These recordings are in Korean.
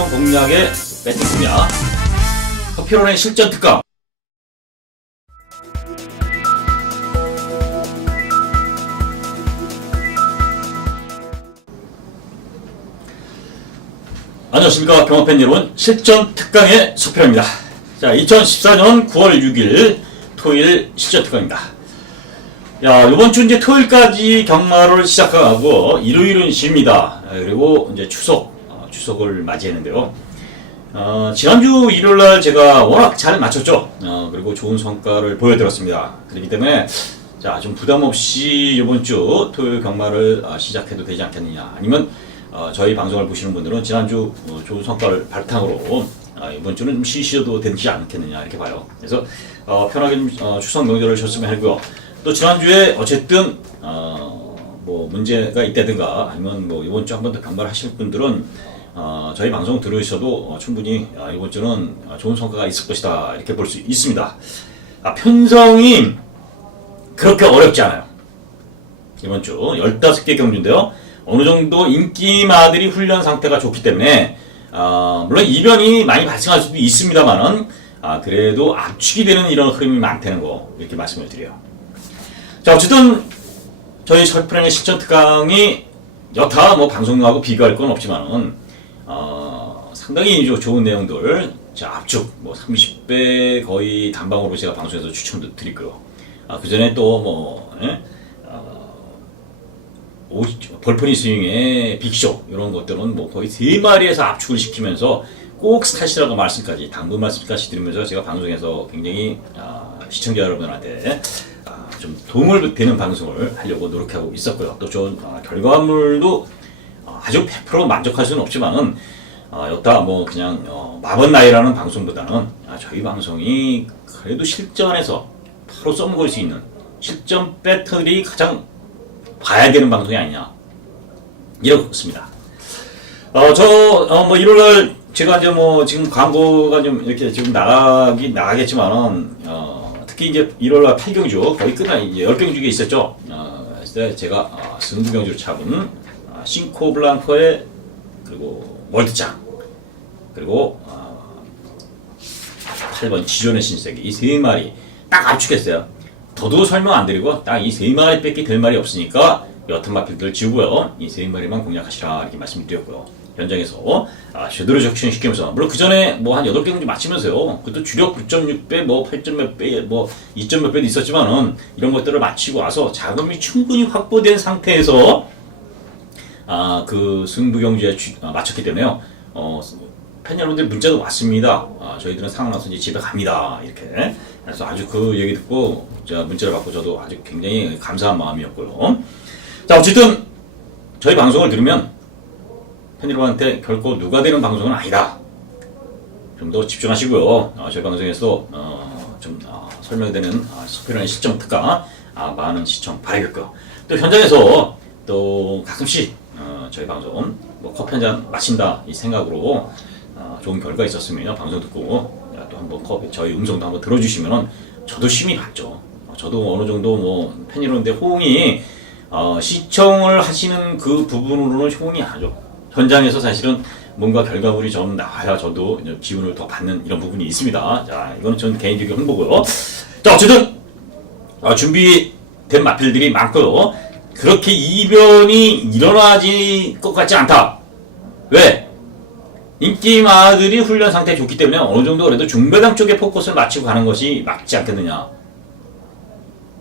시청 공략의 배팅 공략 커피론의 실전 특강. 안녕하십니까. 경마팬 여러분, 실전 특강의 서필호입니다. 자, 2014년 9월 6일 토요일 실전 특강입니다. 야, 이번 주 이제 토요일까지 경마를 시작하고 일요일은 쉽니다. 그리고 이제 추석을 맞이했는데요. 지난주 일요일날 제가 워낙 잘 맞췄죠. 그리고 좋은 성과를 보여드렸습니다. 그렇기 때문에 자, 좀 부담 없이 이번 주 토요일 경마를 시작해도 되지 않겠느냐. 아니면 저희 방송을 보시는 분들은 지난주 좋은 성과를 바탕으로 이번 주는 좀 쉬셔도 되지 않겠느냐 이렇게 봐요. 그래서 편하게 좀 추석 명절을 쉬었으면 하고요. 또 지난주에 어쨌든 뭐 문제가 있다든가 아니면 뭐 이번 주 한 번 더 경마를 하실 분들은 저희 방송 들으셔도 충분히 이번 주는 좋은 성과가 있을 것이다 이렇게 볼 수 있습니다. 편성이 그렇게 어렵지 않아요. 이번 주 15개 경주인데요. 어느 정도 인기마들이 훈련 상태가 좋기 때문에 물론 이변이 많이 발생할 수도 있습니다만은 그래도 압축이 되는 이런 흐름이 많다는 거 이렇게 말씀을 드려요. 자, 어쨌든 저희 서필호의 실전 특강이 여타 뭐 방송하고 비교할 건 없지만은 상당히 좋은 내용들, 자, 압축 뭐 30배 거의 단방으로 제가 방송에서 추천도 드리고요. 그 전에 또 뭐 벌프니 스윙의 빅쇼 이런 것들은 뭐 거의 3마리에서 압축을 시키면서 꼭 스타시라고 말씀까지 당분 말씀까지 드리면서 제가 방송에서 굉장히 시청자 여러분한테 좀 도움을 되는 방송을 하려고 노력하고 있었고요. 또 좋은 결과물도 아주 100% 만족할 수는 없지만은 여타 뭐 그냥 마법나이라는 방송보다는 저희 방송이 그래도 실전에서 바로 써먹을 수 있는 실전 배틀이 가장 봐야 되는 방송이 아니냐 이렇습니다. 뭐 1월날 제가 이제 뭐 지금 광고가 좀 이렇게 지금 나가겠지만은 특히 이제 1월날 8경주 거의 이제 10경주가 있었죠. 그때 제가 승부경주를 잡은 싱코블랑커의 그리고 월드장 그리고 8번 지존의 신세계 이 3마리 딱 압축했어요. 더도 설명 안 드리고 딱 이 3마리 뺏기 될 말이 없으니까 여튼 마필들 지우고요. 이 3마리만 공략하시라 이렇게 말씀을 드렸고요. 현장에서 제대로 적중시키면서 물론 그 전에 뭐 한 8개 정도 맞히면서요. 그것도 주력 9.6배 뭐 8점 몇 배 뭐 2점 몇 배도 있었지만은 이런 것들을 마치고 와서 자금이 충분히 확보된 상태에서 그 승부경주에 마쳤기 때문에요. 팬 여러분들 문자도 왔습니다. 저희들은 상황 나서 이제 집에 갑니다. 이렇게. 그래서 아주 그 얘기 듣고 제가 문자를 받고 저도 아주 굉장히 감사한 마음이었고요. 자, 어쨌든 저희 방송을 들으면 팬 여러분한테 결코 누가 되는 방송은 아니다. 좀 더 집중하시고요. 저희 방송에서 좀 설명되는 서필호의 실전 특강 많은 시청 바라겠고요. 또 현장에서 또 가끔씩 저희 방송 뭐 커피 한잔 마신다 이 생각으로 좋은 결과 있었으면 방송 듣고 또 한번 저희 음성도 한번 들어주시면은 저도 힘이 받죠. 저도 어느 정도 뭐 팬 여러분들 호응이 시청을 하시는 그 부분으로는 호응이 하죠. 현장에서 사실은 뭔가 결과물이 좀 나와야 저도 기운을 더 받는 이런 부분이 있습니다. 자, 이거는 전 개인적인 홍보고요. 자, 어쨌든 준비된 마필들이 많고요. 그렇게 이변이 일어나질 것 같지 않다. 왜? 인기마들이 훈련 상태에 좋기 때문에 어느 정도 그래도 중배당 쪽에 포커스를 맞추고 가는 것이 맞지 않겠느냐.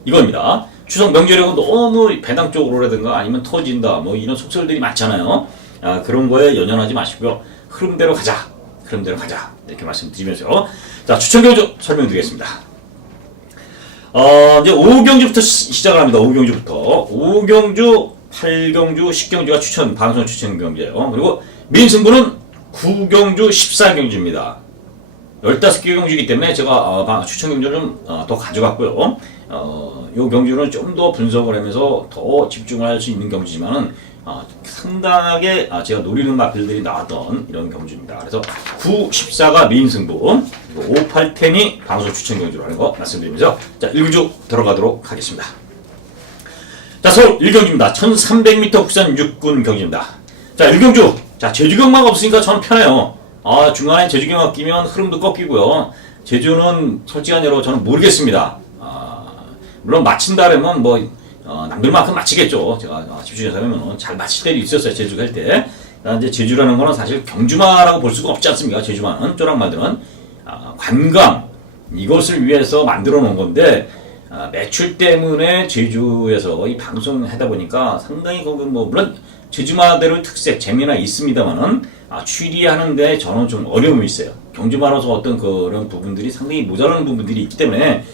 이겁니다. 추석 명절이고 너무 배당 쪽으로라든가 아니면 터진다 뭐 이런 속설들이 많잖아요. 그런 거에 연연하지 마시고요. 흐름대로 가자. 이렇게 말씀드리면서요. 자, 추천경주 설명드리겠습니다. 이제 5경주부터 시작을 합니다. 5경주부터. 5경주, 8경주, 10경주가 방송 추천 경주예요. 그리고 민승부는 9경주, 14경주입니다. 15개 경주이기 때문에 제가 추천 경주를 좀 더 가져갔고요. 이 경주는 좀 더 분석을 하면서 더 집중을 할 수 있는 경주지만은 상당하게 제가 노리는 마필들이 나왔던 이런 경주입니다. 그래서 9, 14가 메인 승부, 5, 8, 10이 방송 추천 경주로 하는 거 말씀드리면서 자, 1경주 들어가도록 하겠습니다. 자, 서울 1경주입니다. 1300m 국산 육군 경주입니다. 자, 1경주. 자, 제주경마가 없으니까 저는 편해요. 중간에 제주경합 끼면 흐름도 꺾이고요. 제주는 솔직한 예로 저는 모르겠습니다. 물론 맞힌다면 남들만큼 맞히겠죠. 제가 집중해서 잘 맞힐 때도 있었어요. 제주 갈 때. 이제 제주라는 거는 사실 경주마라고 볼 수가 없지 않습니까? 제주마는 쪼락말들은 관광 이것을 위해서 만들어 놓은 건데 매출 때문에 제주에서 이 방송을 하다 보니까 상당히 거기 물론 제주마대로 특색 재미나 있습니다만은 추리하는데 저는 좀 어려움이 있어요. 경주마로서 어떤 그런 부분들이 상당히 모자라는 부분들이 있기 때문에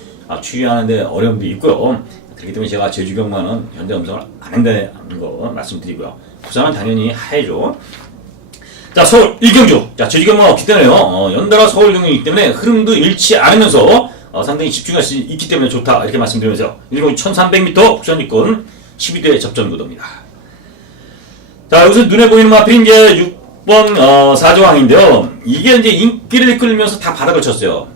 추리하는데 어려움도 있고요. 그렇기 때문에 제가 제주경마는 현재 음성을 안 한다는 거 말씀드리고요. 부산은 당연히 하야죠. 자, 서울 1경주. 자, 제주경마가 없기 때문에요. 연달아 서울 경주이기 때문에 흐름도 잃지 않으면서 상당히 집중할 수 있기 때문에 좋다. 이렇게 말씀드리면서 1경주 1300m 국산유권 12대 접전구도입니다. 자, 여기서 눈에 보이는 마필이 이제 6번 사조왕인데요. 이게 이제 인기를 끌면서 다 바닥을 쳤어요.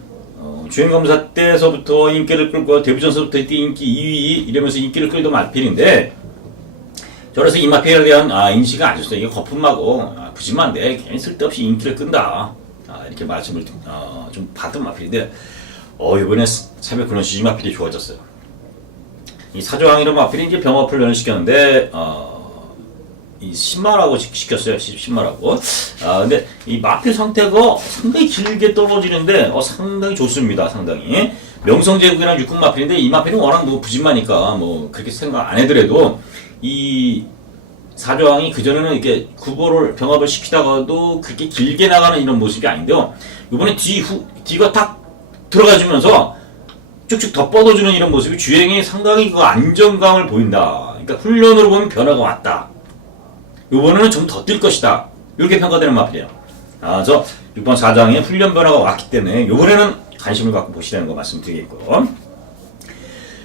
주행검사 때서부터 인기를 끌고 데뷔전서부터 이때 인기 2위 이러면서 인기를 끌던 마필인데 저래서 이 마필에 대한 인식이 안 좋았어요. 이게 거품하고 부심한데 괜히 쓸데없이 인기를 끈다. 이렇게 말씀을 좀 받던 마필인데 이번에 309년 이 마필이 좋아졌어요. 이 사조왕이라는 마필이 이제 병합 훈련을 시켰는데 이 신마라고 시켰어요. 신마라고. 근데 이 마필 상태가 상당히 길게 떨어지는데 상당히 좋습니다. 상당히 명성제국이라는 육군 마필인데 이 마필은 워낙 부진마니까 그렇게 생각 안 해더라도 이 사조왕이 그전에는 이렇게 구보를 병합을 시키다가도 그렇게 길게 나가는 이런 모습이 아닌데요. 이번에 뒤가 탁 들어가주면서 쭉쭉 더 뻗어주는 이런 모습이 주행에 상당히 그 안정감을 보인다. 그러니까 훈련으로 보면 변화가 왔다. 이번에는 좀 더 뛸 것이다. 이렇게 평가되는 마필이에요. 그래서 6번 사장의 훈련 변화가 왔기 때문에 이번에는 관심을 갖고 보시라는 거 말씀드리겠고요.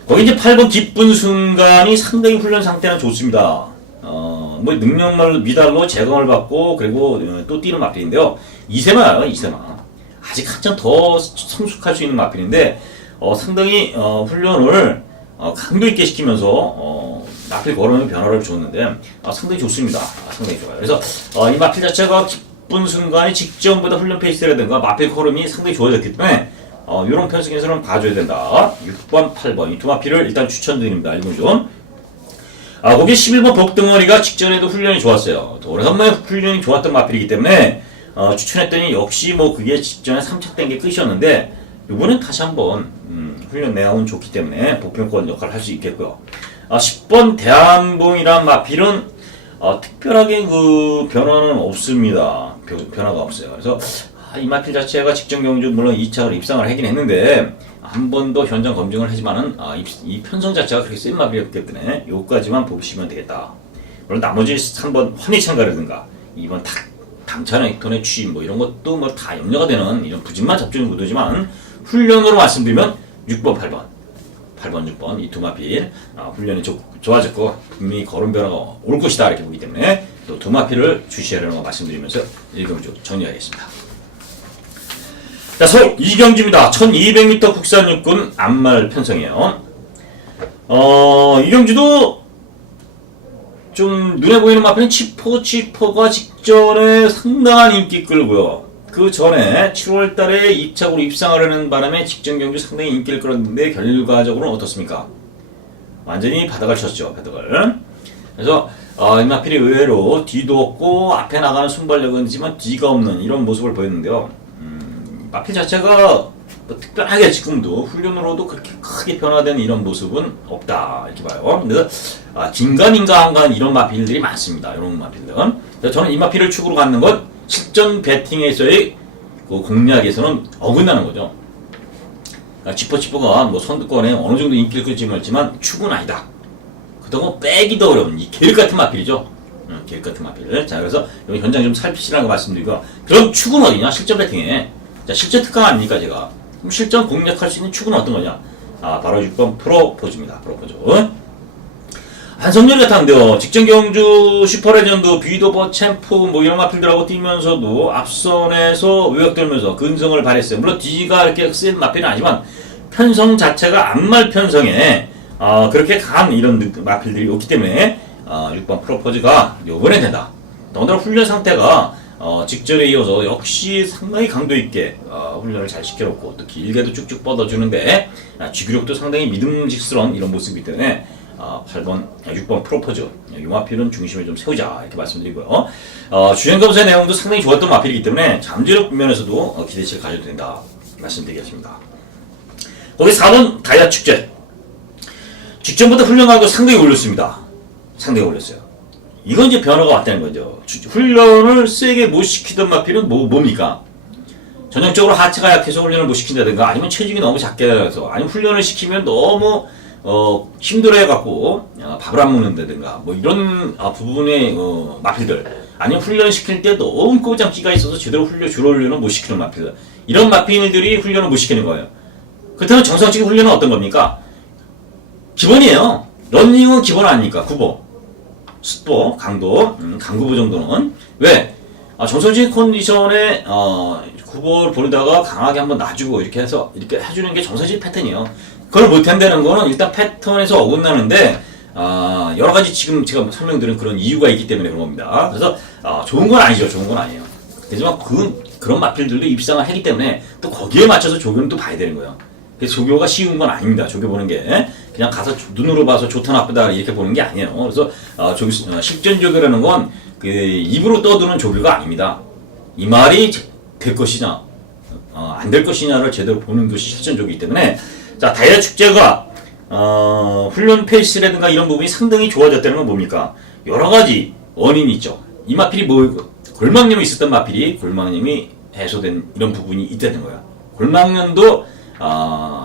거기 이제 8번 기쁜 순간이 상당히 훈련 상태는 좋습니다. 능력말 미달로 제공을 받고 그리고 또 뛰는 마필인데요. 이세마예요, 이세마. 아직 한참 더 성숙할 수 있는 마필인데 상당히 훈련을 강도 있게 시키면서 마필 걸음의 변화를 줬는데 상당히 좋습니다. 상당히 좋아요. 그래서 이 마필 자체가 기쁜 순간이 직전보다 훈련 페이스라든가 마필 걸음이 상당히 좋아졌기 때문에 이런 편승에서는 봐줘야 된다. 6번, 8번 이 두 마필을 일단 추천드립니다. 1군주. 거기 11번 복덩어리가 직전에도 훈련이 좋았어요. 오래간만에 훈련이 좋았던 마필이기 때문에 추천했더니 역시 그게 직전에 3차 된 게 끝이었는데 이번엔 다시 한번 훈련 내용은 좋기 때문에 보편권 역할을 할 수 있겠고요. 10번 대한봉이란 마필은 특별하게 그 변화는 없습니다. 변화가 없어요. 그래서 이 마필 자체가 직전 경주 물론 2차로 입상을 하긴 했는데 한 번 더 현장 검증을 하지만은 이 편성 자체가 그렇게 센 마필이었기 때문에 요까지만 보시면 되겠다. 물론 나머지 3번 환희창가라든가 2번 당찬의 톤의 취임 이런 것도 다 염려가 되는 이런 부진만 접종 구도지만 훈련으로 말씀드리면 6번, 8번, 6번 이 두 마필 훈련이 좋아졌고 분명히 걸음 변화가 올 것이다 이렇게 보기 때문에 또 두 마필을 주시하라는 거 말씀드리면서 1경주 정리하겠습니다. 자, 서울 2경주입니다. 1200m 국산 육군 암말 편성이에요. 이 경주도 좀 눈에 보이는 마필은 치포가 직전에 상당한 인기 끌고요. 그 전에 7월 달에 2차로 입상하려는 바람에 직전 경주 상당히 인기를 끌었는데 결과적으로는 어떻습니까? 완전히 바닥을 쳤죠. 바닥을. 그래서 이 마필이 의외로 뒤도 없고 앞에 나가는 순발력은 있지만 뒤가 없는 이런 모습을 보였는데요. 마필 자체가 특별하게 지금도 훈련으로도 그렇게 크게 변화되는 이런 모습은 없다 이렇게 봐요. 그래서 긴가민가 한간 이런 마필들이 많습니다. 이런 마필들은. 저는 이 마필을 축으로 갖는 건 실전 배팅에서의 그 공략에서는 어긋나는 거죠. 치포가 선두권에 어느 정도 인기를 끌지 못했지만 축은 아니다. 그동안 빼기도 어려운 이 계획 같은 마필이죠. 계획 같은 마필. 자, 그래서 여기 현장 좀 살피시라고 말씀드리고, 그럼 축은 어디냐? 실전 배팅에. 자, 실전 특강 아닙니까, 제가? 그럼 실전 공략할 수 있는 축은 어떤 거냐? 바로 6번 프로포즈입니다. 프로포즈. 한성열 같았는데요. 직전 경주 슈퍼레전드, 비도버 챔프 이런 마필들하고 뛰면서도 앞선에서 외곽들면서 근성을 발휘했어요. 물론 뒤가 이렇게 센 마필은 아니지만 편성 자체가 암말 편성에 그렇게 강한 이런 마필들이 없기 때문에 6번 프로포즈가 요번에 된다. 더군다나 훈련 상태가 직전에 이어서 역시 상당히 강도 있게 훈련을 잘 시켜놓고 또 길게도 쭉쭉 뻗어주는데 지구력도 상당히 믿음직스러운 이런 모습이기 때문에 8번, 6번 프로포즈 이 마필은 중심을 좀 세우자 이렇게 말씀드리고요. 주행검사의 내용도 상당히 좋았던 마필이기 때문에 잠재력 면에서도 기대치를 가져도 된다 말씀드리겠습니다. 거기 4번 다이아 축제. 직전보다 훈련 강도 상당히 올렸습니다. 상당히 올렸어요. 이건 이제 변화가 왔다는 거죠. 훈련을 세게 못 시키던 마필은 뭡니까? 전형적으로 하체가 약해서 훈련을 못 시킨다든가 아니면 체중이 너무 작게 해서 아니면 훈련을 시키면 너무 힘들어 해갖고 밥을 안 먹는다든가 뭐 이런 부분의 마필들 아니면 훈련을 시킬 때 너무 꼬장기가 있어서 제대로 주로 훈련을 못 시키는 마필들 이런 마필들이 훈련을 못 시키는 거예요. 그렇다면 정상적인 훈련은 어떤 겁니까? 기본이에요. 런닝은 기본 아닙니까? 구보, 습보, 강도, 강구보 정도는 왜? 정상적인 컨디션에 구보를 보다가 강하게 한번 놔주고 이렇게 해서 이렇게 해주는 게 정상적인 패턴이에요. 그걸 못한다는 거는 일단 패턴에서 어긋나는데 여러 가지 지금 제가 설명드린 그런 이유가 있기 때문에 그런 겁니다. 그래서 좋은 건 아니죠. 좋은 건 아니에요. 하지만 그런 마필들도 입상을 하기 때문에 또 거기에 맞춰서 조교는 또 봐야 되는 거예요. 그래서 조교가 쉬운 건 아닙니다. 조교 보는 게 그냥 가서 눈으로 봐서 좋다 나쁘다 이렇게 보는 게 아니에요. 그래서 실전 조교라는 건 그 입으로 떠드는 조교가 아닙니다. 이 말이 될 것이냐 안 될 것이냐를 제대로 보는 것이 실전 조교이기 때문에 자 다이아 축제가 훈련 페이스라든가 이런 부분이 상당히 좋아졌다는 건 뭡니까? 여러 가지 원인이 있죠. 이 마필이 골막염이 있었던 마필이 골막염이 해소된 이런 부분이 있다는 거야. 골막염도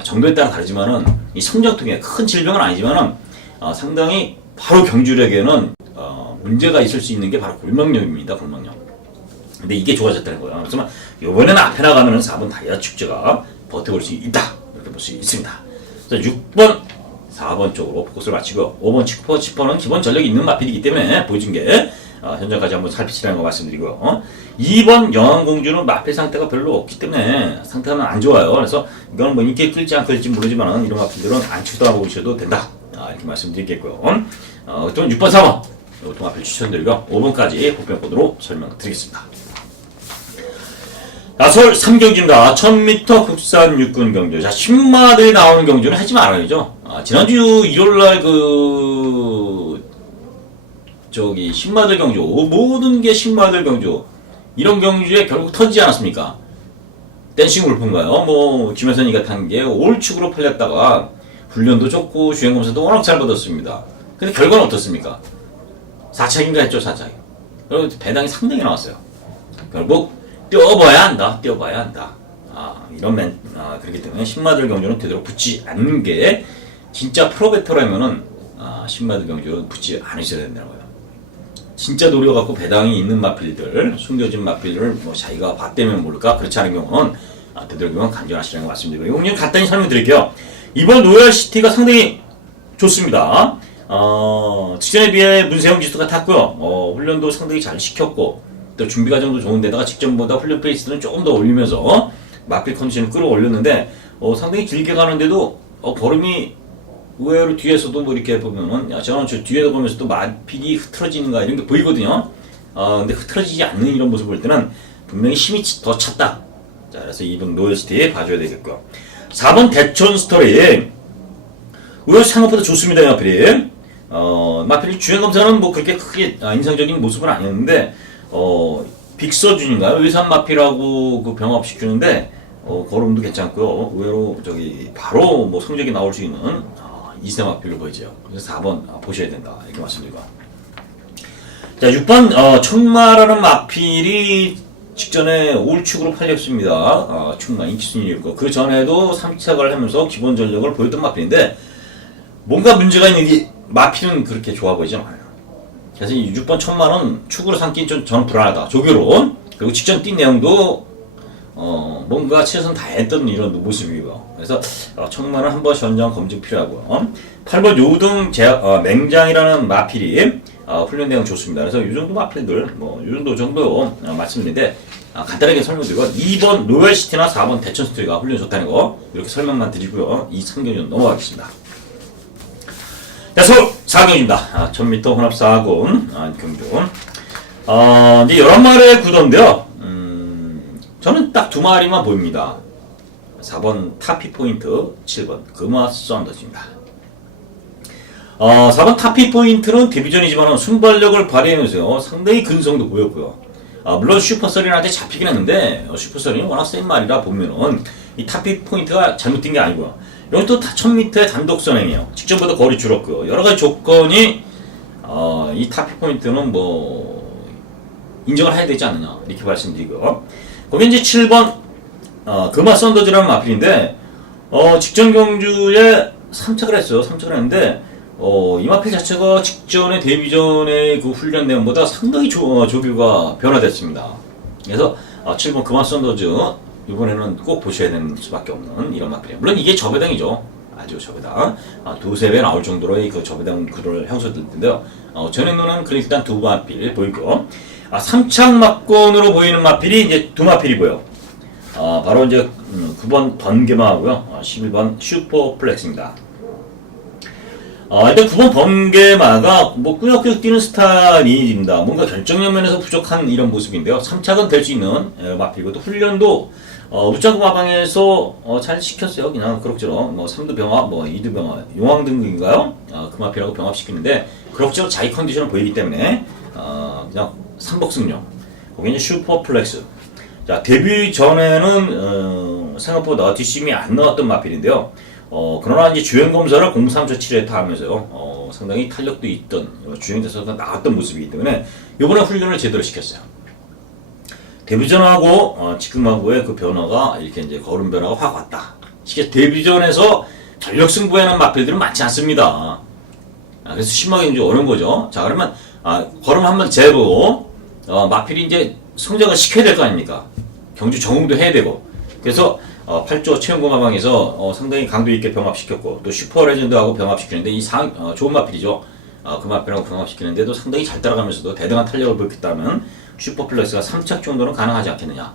정도에 따라 다르지만은 이 성장통에 큰 질병은 아니지만은 상당히 바로 경주력에는 문제가 있을 수 있는 게 바로 골막염입니다. 골막염. 근데 이게 좋아졌다는 거예요. 그래서 이번에는 앞에 나가면은 4번 다이아 축제가 버텨볼 수 있다 이렇게 볼 수 있습니다. 그래서 6번, 4번 쪽으로 포커스를 맞추고 5번 치퍼는 기본 전력이 있는 마필이기 때문에 보여준 게 현재까지 한번 살피시라는 거 말씀드리고요. 2번 영왕공주는 마필 상태가 별로 없기 때문에 상태가 안 좋아요. 그래서 이거는 뭐 인기에 끌지 안 끌지 모르지만 이런 마필들은 안 쳐다보셔도 된다. 이렇게 말씀드리겠고요. 또 6번, 4번 이것도 마필 추천드리고 5번까지 복병코드로 설명드리겠습니다. 서울 3경주입니다. 1000m 국산 육군 경주. 자, 신마들이 나오는 경주는 하지 말아야죠. 지난주 일요일날 신마들 경주, 모든 게 신마들 경주. 이런 경주에 결국 터지지 않았습니까? 댄싱 울프인가요? 김혜선이가 탄 게 올축으로 팔렸다가 훈련도 좋고 주행검사도 워낙 잘 받았습니다. 근데 결과는 어떻습니까? 4착인가 했죠, 4착. 그리고 배당이 상당히 나왔어요. 결국 뛰어봐야 한다. 그렇기 때문에 신마들 경주는 되도록 붙지 않는 게 진짜 프로베터라면은 신마들 경주는 붙지 않으셔야 된다는 거예요. 진짜 노려갖고 배당이 있는 마필들, 숨겨진 마필을 자기가 봤다면 모를까 그렇지 않은 경우는 되도록이면 간절하시라는 거 말씀드리고 이건 간단히 설명드릴게요. 이번 로얄시티가 상당히 좋습니다. 직전에 비해 문세영 지수가 탔고요. 훈련도 상당히 잘 시켰고 또 준비 과정도 좋은데다가 직전보다 훈련 페이스는 조금 더 올리면서 마필 컨디션을 끌어올렸는데 상당히 길게 가는데도 걸음이 의외로 뒤에서도 이렇게 보면은 저는 저 뒤에도 보면서도 마필이 흐트러지는가 이런 게 보이거든요. 근데 흐트러지지 않는 이런 모습을 볼 때는 분명히 힘이 더 찼다. 자, 그래서 2번 로열시티 봐줘야 되겠고요. 4번 대천 스토리 의외로 생각보다 좋습니다. 이 마필이 마필 주행검사는 그렇게 크게 인상적인 모습은 아니었는데 빅서준인가요? 의산 마필하고 그 병합 시키는데 걸음도 괜찮고요. 의외로 바로 성적이 나올 수 있는 2세 마필로 보이죠. 그래서 4번 보셔야 된다 이렇게 말씀드리고 자 6번 청마라는 마필이 직전에 올축으로 팔렸습니다. 충마 인기순위였고 그 전에도 3착을 하면서 기본 전력을 보였던 마필인데 뭔가 문제가 있는 게 마필은 그렇게 좋아 보이지 않아요. 그래서 이 6번 천만은 축으로 삼기는 저는 불안하다. 조교론. 그리고 직전 뛴 내용도 뭔가 최선 다했던 이런 모습이고요. 그래서 천만은 한번 현장 검증 필요하고요. 8번 요등 맹장이라는 마필이 훈련 내용 좋습니다. 그래서 이 정도 마필들 이 정도 말씀드리는데 간단하게 설명드리고 2번 로얄시티나 4번 대천스토리가 훈련 좋다는 거 이렇게 설명만 드리고요. 이 3경주 넘어가겠습니다. 자, 서울 4경주입니다. 1000m 혼합 4군 경주. 이제 11마리의 구도인데요. 저는 딱 2마리만 보입니다. 4번 타피포인트, 7번 금화 썬더즈입니다. 4번 타피포인트는 데뷔전이지만 순발력을 발휘하면서 상당히 근성도 보였고요. 물론 슈퍼서린한테 잡히긴 했는데, 슈퍼서린이 워낙 센 말이라 보면은, 이 타피포인트가 잘못된 게 아니고요. 여기 또 1000m의 단독 선행이에요. 직전보다 거리 줄었고요. 여러가지 조건이, 이 타피포인트는 인정을 해야 되지 않느냐, 이렇게 말씀드리고요. 거기 이제 7번, 금화 썬더즈라는 마필인데, 직전 경주에 3착을 했어요. 3착을 했는데, 이 마필 자체가 직전에 데뷔전의 그 훈련 내용보다 상당히 조교가 변화됐습니다. 그래서 7번 금화 썬더즈 이번에는 꼭 보셔야 되는 수밖에 없는 이런 마필이에요. 물론 이게 저배당이죠. 아주 저배당. 두세 배 나올 정도로의 그 저배당 구도를 형성될 텐데요. 전에 눈은 일단 두 마필 보이고, 3착 막권으로 보이는 마필이 이제 두 마필이고요. 바로 이제 9번 번개마하고요. 11번 슈퍼플렉스입니다. 일단 9번 번개마가 꾸역꾸역 뛰는 스타일입니다. 뭔가 결정력 면에서 부족한 이런 모습인데요. 3착은 될 수 있는 마필이고, 또 훈련도 우짱구 마방에서 잘 시켰어요. 그냥 그럭저럭 3두 병합, 2두 병합, 용왕 등급인가요? 그 마필하고 병합시키는데 그럭저럭 자기 컨디션을 보이기 때문에 그냥 3복 승용. 거기 이제 슈퍼플렉스. 자, 데뷔 전에는 생각보다 뒷심이 안 나왔던 마필인데요. 그러나 이제 주행 검사를 03초 7회타 하면서요, 상당히 탄력도 있던, 주행자서가 나왔던 모습이기 때문에, 요번에 훈련을 제대로 시켰어요. 데뷔전하고, 지금하고의 그 변화가, 이렇게 이제 걸음 변화가 확 왔다. 실제 데뷔전에서 전력 승부하는 마필들은 많지 않습니다. 그래서 심하게 이제 어려운 거죠. 자, 그러면, 걸음 한번 재보고, 마필이 이제 성장을 시켜야 될 거 아닙니까? 경주 적응도 해야 되고. 그래서, 8조 채용고마방에서 상당히 강도 있게 병합시켰고, 또 슈퍼 레전드하고 병합시키는데, 좋은 마필이죠. 그 마필하고 병합시키는데도 상당히 잘 따라가면서도 대등한 탄력을 보였다면, 슈퍼플렉스가 3착 정도는 가능하지 않겠느냐.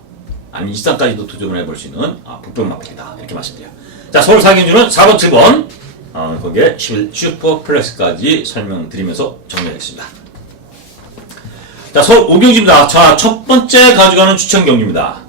아니면 2상까지도 도전을 해볼 수 있는 북병 마필이다. 이렇게 말씀드려요. 자, 서울 사경주는 4번, 7번, 거기에 11 슈퍼플렉스까지 설명드리면서 정리하겠습니다. 자, 서울 오경주입니다. 자, 첫 번째 가져가는 추천 경주입니다.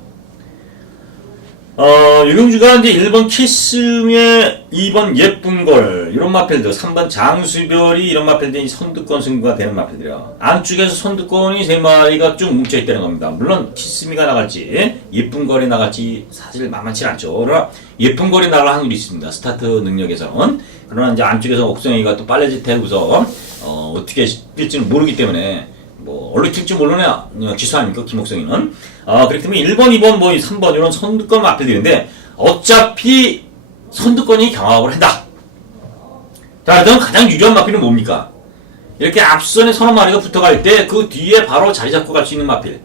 유경주가 이제 1번 키스미의 2번 예쁜걸, 이런 마필들, 3번 장수별이 이런 마필들이 선두권 승부가 되는 마필들이에요. 안쪽에서 선두권이 3마리가 쭉 뭉쳐있다는 겁니다. 물론 키스미가 나갈지, 예쁜걸이 나갈지 사실 만만치 않죠. 그러나 예쁜걸이 나갈 확률이 있습니다. 스타트 능력에서는. 그러나 이제 안쪽에서 옥성이가 또 빨래짓 해고서, 어떻게 뛸지는 모르기 때문에, 얼른 튈지 모르냐, 기수 아닙니까, 김옥성이는. 그렇기 때문에 1번, 2번, 3번, 이런 선두권 마필들인데, 어차피 선두권이 경합을 한다. 자, 그럼 가장 유리한 마필은 뭡니까? 이렇게 앞선에 서너 마리가 붙어갈 때, 그 뒤에 바로 자리 잡고 갈 수 있는 마필.